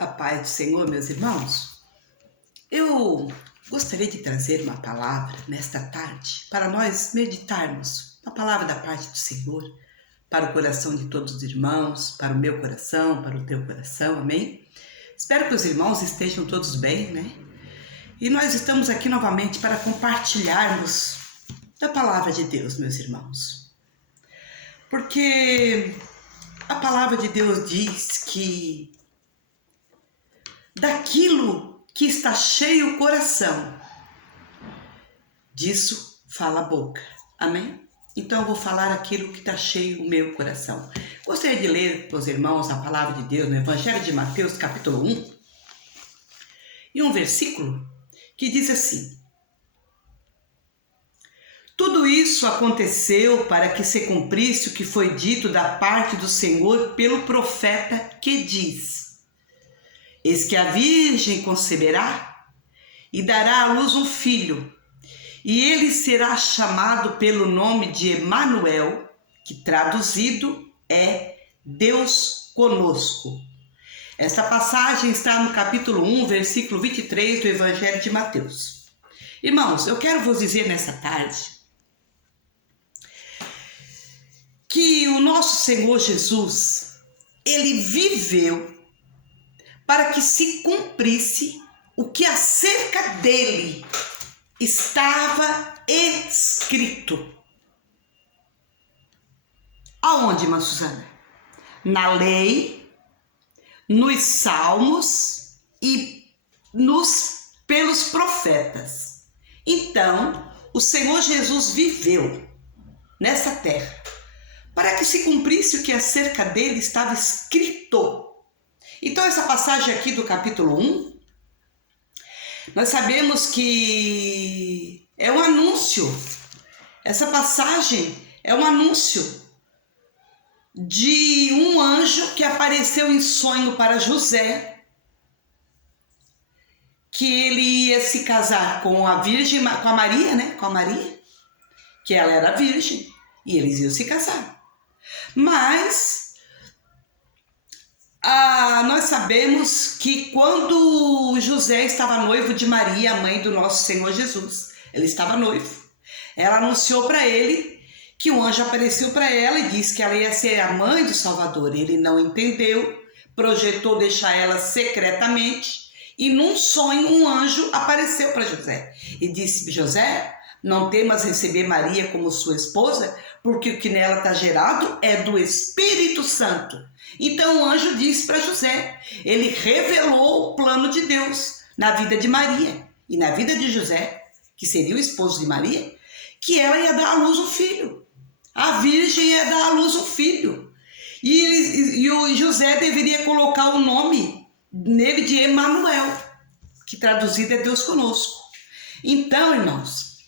A paz do Senhor, meus irmãos. Eu gostaria de trazer uma palavra nesta tarde para nós meditarmos. Uma palavra da parte do Senhor para o coração de todos os irmãos, para o meu coração, para o teu coração, amém? Espero que os irmãos estejam todos bem, né? E nós estamos aqui novamente para compartilharmos da palavra de Deus, meus irmãos. Porque a palavra de Deus diz que daquilo que está cheio o coração, disso fala a boca, amém? Então eu vou falar aquilo que está cheio o meu coração. Gostaria de ler para os irmãos a palavra de Deus no Evangelho de Mateus, capítulo 1, e um versículo que diz assim: tudo isso aconteceu para que se cumprisse o que foi dito da parte do Senhor pelo profeta, que diz: eis que a virgem conceberá e dará à luz um filho, e ele será chamado pelo nome de Emanuel, que traduzido é Deus conosco. Esta passagem está no capítulo 1, versículo 23 do Evangelho de Mateus. Irmãos, eu quero vos dizer nessa tarde que o nosso Senhor Jesus, ele viveu para que se cumprisse o que acerca dele estava escrito. Aonde, irmã Suzana? Na lei, nos salmos e pelos profetas. Então, o Senhor Jesus viveu nessa terra para que se cumprisse o que acerca dele estava escrito. Então, essa passagem aqui do capítulo 1, nós sabemos que é um anúncio. Essa passagem é um anúncio de um anjo que apareceu em sonho para José, que ele ia se casar com a Virgem, com a Maria, né? Com a Maria, que ela era virgem, e eles iam se casar. Mas nós sabemos que quando José estava noivo de Maria, a mãe do nosso Senhor Jesus, ele estava noivo, ela anunciou para ele que o anjo apareceu para ela e disse que ela ia ser a mãe do Salvador. Ele não entendeu, projetou deixar ela secretamente, e num sonho um anjo apareceu para José e disse: José, não temas receber Maria como sua esposa, porque o que nela está gerado é do Espírito Santo. Então o anjo disse para José, ele revelou o plano de Deus na vida de Maria e na vida de José, que seria o esposo de Maria, que ela ia dar à luz um filho. A virgem ia dar à luz um filho. E o José deveria colocar o nome nele de Emanuel, que traduzido é Deus conosco. Então, irmãos,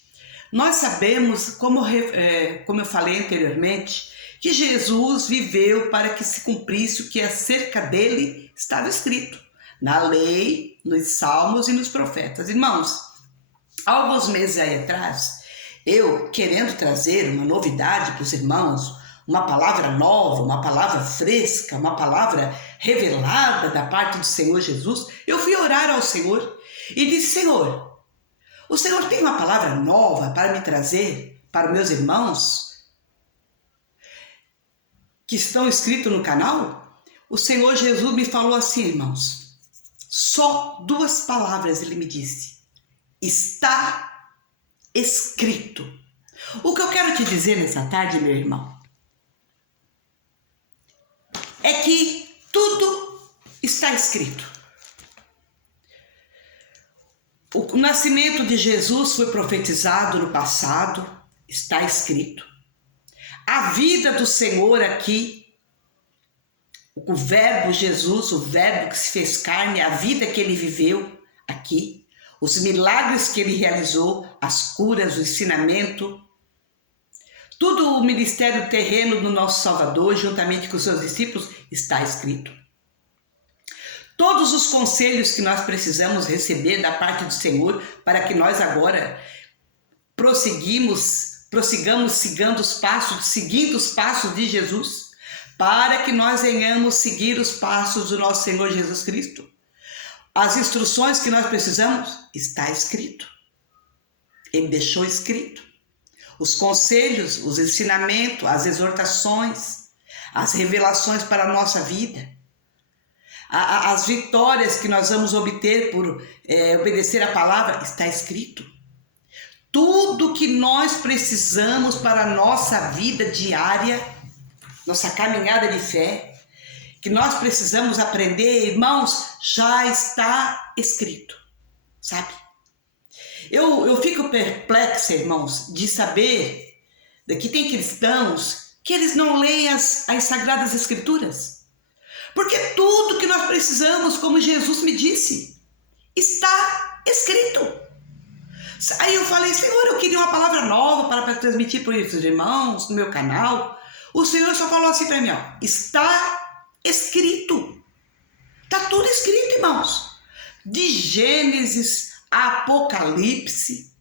nós sabemos, como eu falei anteriormente, que Jesus viveu para que se cumprisse o que acerca dele estava escrito na lei, nos salmos e nos profetas. Irmãos, há alguns meses aí atrás, eu querendo trazer uma novidade para os irmãos, uma palavra nova, uma palavra fresca, uma palavra revelada da parte do Senhor Jesus, eu fui orar ao Senhor e disse: Senhor, o Senhor tem uma palavra nova para me trazer para os meus irmãos que estão inscritos no canal? O Senhor Jesus me falou assim, irmãos, só duas palavras ele me disse: está escrito. O que eu quero te dizer nessa tarde, meu irmão, é que tudo está escrito. O nascimento de Jesus foi profetizado no passado, está escrito. A vida do Senhor aqui, o verbo Jesus, o verbo que se fez carne, a vida que ele viveu aqui, os milagres que ele realizou, as curas, o ensinamento, tudo o ministério terreno do nosso Salvador, juntamente com os seus discípulos, está escrito. Todos os conselhos que nós precisamos receber da parte do Senhor para que nós agora prossigamos seguindo os passos de Jesus, para que nós venhamos seguir os passos do nosso Senhor Jesus Cristo. as instruções que nós precisamos, está escrito. Ele deixou escrito. Os conselhos, os ensinamentos, as exortações, as revelações para a nossa vida, as vitórias que nós vamos obter por obedecer a palavra, está escrito. Tudo que nós precisamos para a nossa vida diária, nossa caminhada de fé, que nós precisamos aprender, irmãos, já está escrito, sabe? Eu fico perplexa, irmãos, de saber que tem cristãos que eles não leem as Sagradas Escrituras. Porque tudo que nós precisamos, como Jesus me disse, está escrito. Aí eu falei, Senhor, eu queria uma palavra nova para transmitir para os irmãos no meu canal. O Senhor só falou assim para mim, ó, está escrito. Está tudo escrito, irmãos. De Gênesis a Apocalipse.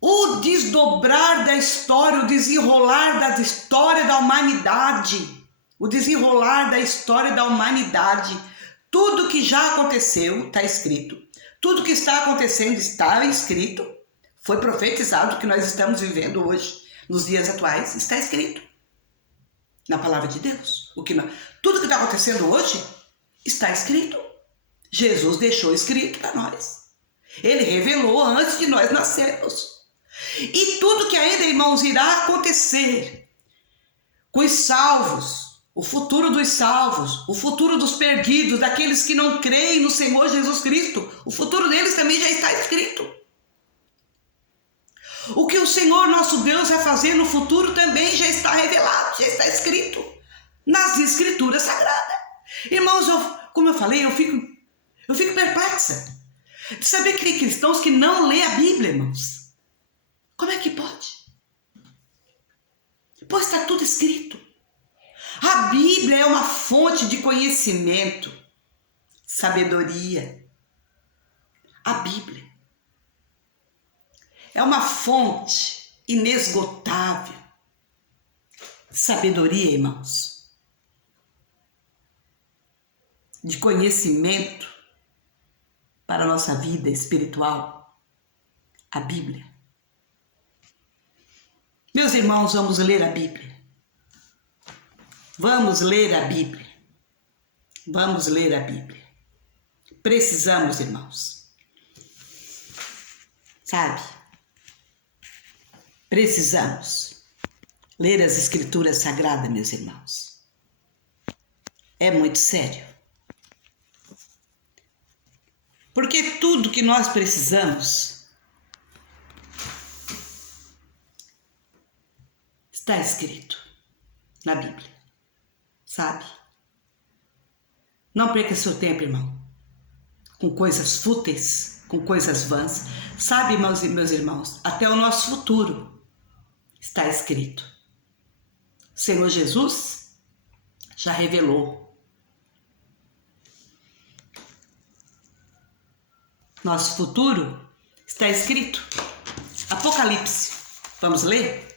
O desdobrar da história, o desenrolar da história da humanidade. O desenrolar da história da humanidade. Tudo que já aconteceu está escrito. Tudo que está acontecendo está escrito. Foi profetizado que nós estamos vivendo hoje, nos dias atuais, está escrito. Na palavra de Deus. Tudo que está acontecendo hoje está escrito. Jesus deixou escrito para nós. Ele revelou antes de nós nascermos. E tudo que ainda, irmãos, irá acontecer com os salvos, o futuro dos salvos, o futuro dos perdidos, daqueles que não creem no Senhor Jesus Cristo, o futuro deles também já está escrito. O que o Senhor nosso Deus vai fazer no futuro também já está revelado, já está escrito nas Escrituras Sagradas. Irmãos, como eu falei, eu fico perplexa de saber que tem cristãos que não lêem a Bíblia, irmãos. Como é que pode? Pois está tudo escrito. A Bíblia é uma fonte de conhecimento, sabedoria. A Bíblia é uma fonte inesgotável de sabedoria, irmãos, de conhecimento para a nossa vida espiritual. A Bíblia. Meus irmãos, vamos ler a Bíblia. Vamos ler a Bíblia. Vamos ler a Bíblia. Precisamos, irmãos. Sabe? Precisamos ler as Escrituras Sagradas, meus irmãos. É muito sério. Porque tudo que nós precisamos está escrito na Bíblia. Sabe? Não perca seu tempo, irmão, com coisas fúteis, com coisas vãs. Sabe, irmãos e meus irmãos, até o nosso futuro está escrito. O Senhor Jesus já revelou. Nosso futuro está escrito. Apocalipse. Vamos ler?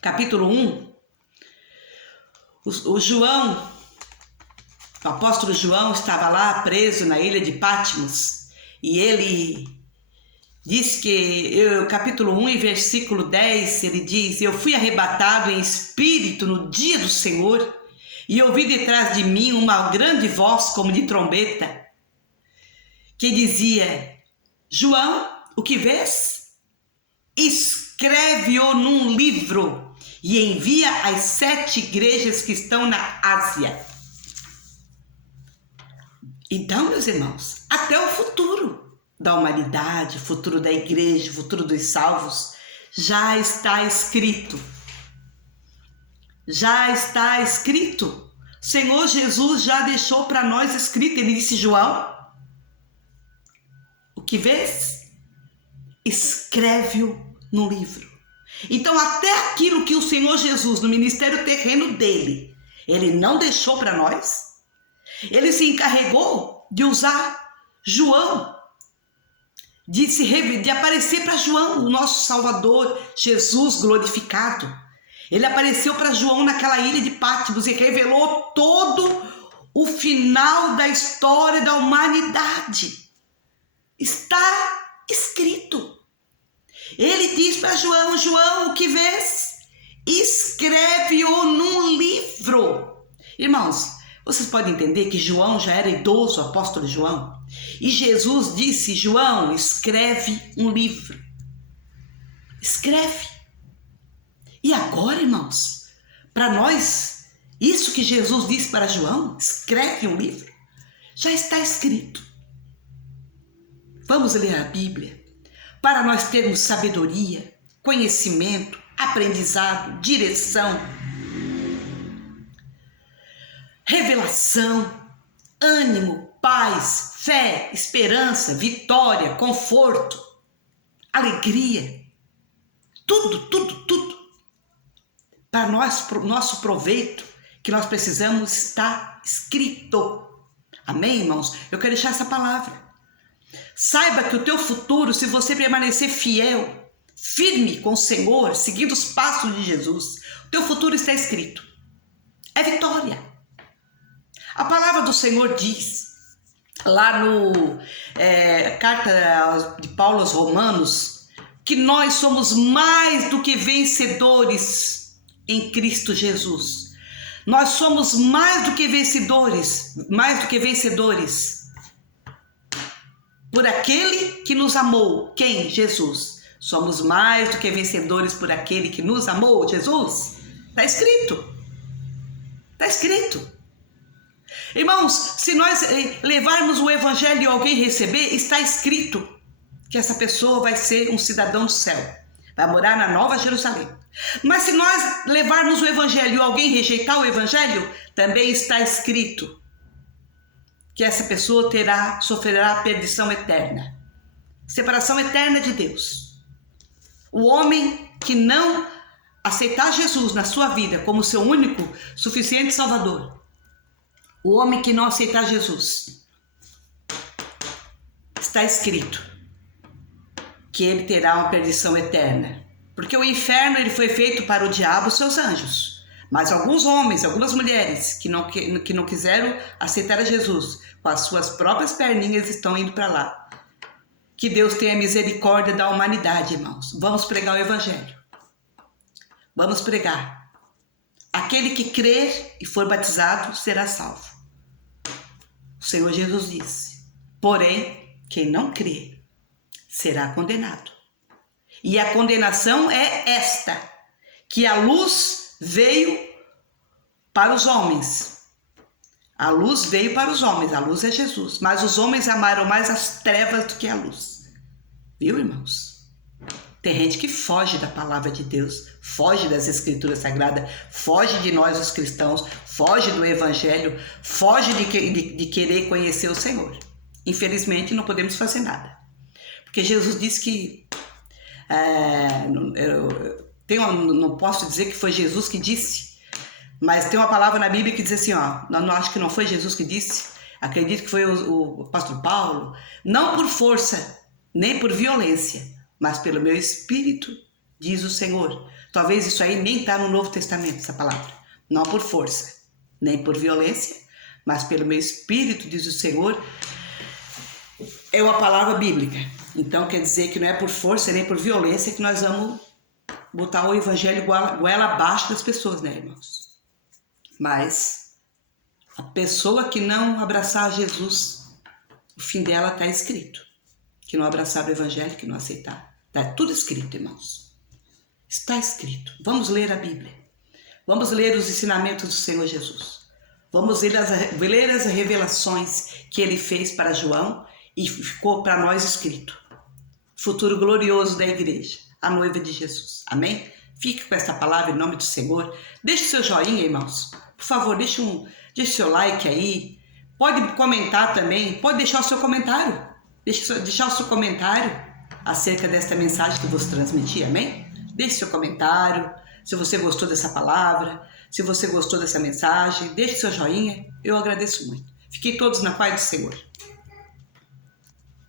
Capítulo 1. O apóstolo João estava lá preso na ilha de Patmos e ele diz que, capítulo 1 e versículo 10, ele diz: eu fui arrebatado em espírito no dia do Senhor e ouvi detrás de mim uma grande voz como de trombeta que dizia: João, o que vês? Escreve-o num livro e envia às 7 igrejas que estão na Ásia. Então, meus irmãos, até o futuro da humanidade, o futuro da igreja, o futuro dos salvos, já está escrito. Já está escrito. O Senhor Jesus já deixou para nós escrito. Ele disse: João, o que vês? Escreve-o no livro. Então, até aquilo que o Senhor Jesus, no ministério terreno dele, ele não deixou para nós, ele se encarregou de usar João, de aparecer para João, o nosso Salvador, Jesus glorificado. Ele apareceu para João naquela ilha de Patmos e revelou todo o final da história da humanidade. Está escrito. Ele diz para João: João, o que vês? Escreve-o num livro. Irmãos, vocês podem entender que João já era idoso, o apóstolo João. E Jesus disse: João, escreve um livro. Escreve. E agora, irmãos, para nós, isso que Jesus disse para João, escreve um livro, já está escrito. Vamos ler a Bíblia para nós termos sabedoria, conhecimento, aprendizado, direção, revelação, ânimo, paz, fé, esperança, vitória, conforto, alegria, tudo. Para nós, para o nosso proveito, que nós precisamos, está escrito. Amém, irmãos? Eu quero deixar essa palavra. Saiba que o teu futuro, se você permanecer fiel, firme com o Senhor, seguindo os passos de Jesus, o teu futuro está escrito. É vitória. A palavra do Senhor diz, lá no carta de Paulo aos Romanos, que nós somos mais do que vencedores em Cristo Jesus. Nós somos mais do que vencedores por aquele que nos amou. Quem? Jesus. Somos mais do que vencedores por aquele que nos amou, Jesus. Está escrito. Está escrito. Irmãos, se nós levarmos o evangelho e alguém receber, está escrito que essa pessoa vai ser um cidadão do céu, vai morar na Nova Jerusalém. Mas se nós levarmos o evangelho e alguém rejeitar o evangelho, também está escrito que essa pessoa sofrerá perdição eterna, separação eterna de Deus. O homem que não aceitar Jesus na sua vida como seu único, suficiente Salvador, o homem que não aceitar Jesus, está escrito que ele terá uma perdição eterna. Porque o inferno ele foi feito para o diabo e seus anjos. Mas alguns homens, algumas mulheres que não quiseram aceitar a Jesus, com as suas próprias perninhas estão indo para lá. Que Deus tenha misericórdia da humanidade, irmãos. Vamos pregar o evangelho. Vamos pregar. Aquele que crer e for batizado será salvo. O Senhor Jesus disse: porém, quem não crer será condenado. E a condenação é esta, que a luz veio para os homens. A luz veio para os homens, a luz é Jesus. Mas os homens amaram mais as trevas do que a luz. Viu, irmãos? Tem gente que foge da palavra de Deus, foge das escrituras sagradas, foge de nós os cristãos, foge do evangelho, foge de querer conhecer o Senhor. Infelizmente não podemos fazer nada. Porque Jesus disse que não posso dizer que foi Jesus que disse, mas tem uma palavra na Bíblia que diz assim, não acho que não foi Jesus que disse, acredito que foi o apóstolo Paulo, não por força, nem por violência, mas pelo meu espírito, diz o Senhor. Talvez isso aí nem está no Novo Testamento, essa palavra. Não por força, nem por violência, mas pelo meu espírito, diz o Senhor. É uma palavra bíblica. Então quer dizer que não é por força nem por violência que nós vamos botar o evangelho goela abaixo das pessoas, né, irmãos? Mas a pessoa que não abraçar Jesus, o fim dela está escrito. Que não abraçar o evangelho, que não aceitar. Está tudo escrito, irmãos. Está escrito. Vamos ler a Bíblia. Vamos ler os ensinamentos do Senhor Jesus. Vamos ler as revelações que ele fez para João e ficou para nós escrito. Futuro glorioso da igreja, a noiva de Jesus. Amém? Fique com esta palavra em nome do Senhor. Deixe seu joinha, irmãos. Por favor, deixe seu like aí. Pode comentar também. Pode deixar o seu comentário. Deixar o seu comentário acerca desta mensagem que eu vos transmiti. Amém? Deixe seu comentário. Se você gostou dessa palavra, se você gostou dessa mensagem, deixe seu joinha. Eu agradeço muito. Fiquem todos na paz do Senhor.